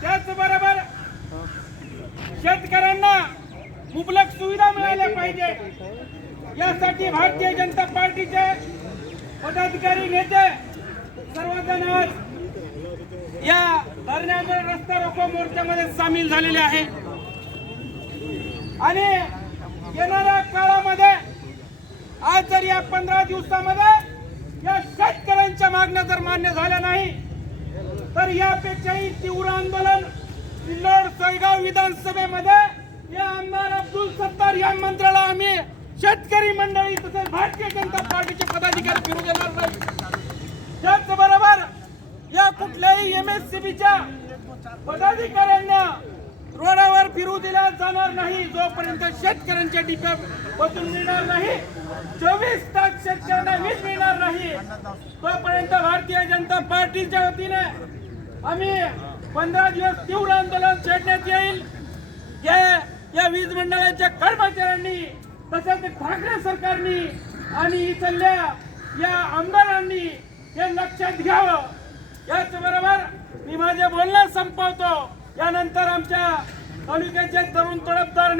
त्याचबरोबर शेतकऱ्यांना मुबलक सुविधा मिळाल्या पाहिजे. यासाठी भारतीय जनता पार्टीचे पदाधिकारी नेते सर्वजण आज या धरण्याच्या रस्ता रोको मोर्चामध्ये सामील झालेले आहे. आणि येणाऱ्या काळामध्ये आज जर या पंधरा दिवसामध्ये या शेतकऱ्यांच्या मागण्या जर मान्य झाल्या नाही तर यापेक्षाही तीव्र आंदोलन सिल्लोड सोयगाव विधानसभेमध्ये या आमदार अब्दुल सत्तार या मंत्र्याला आम्ही शेतकरी मंडळी तसेच भारतीय जनता पार्टीचे पदाधिकारी फिरू देणार नाही. त्याचबरोबर या कुठल्याही एम एस सी बीच्या पदाधिकाऱ्यांना रोडावर फिरू दिला जाणार नाही जोपर्यंत शेतकऱ्यांच्या डिप्या बसून मिळणार नाही. चोवीस तास शेतकऱ्यांना वीज मिळणार नाही. तोपर्यंत भारतीय जनता पार्टीच्या वतीने आम्ही पंधरा दिवस तीव्र आंदोलन छेडण्यात येईल. या या वीज मंडळाच्या कर्मचाऱ्यांनी तसेच ठाकरे सरकारनी आणि इथल्या या आमदारांनी हे लक्षात घ्यावं. याच बरोबर मी माझे बोलणं संपवतो. यानंतर आमच्या तालुक्याचे तरुण तडफदार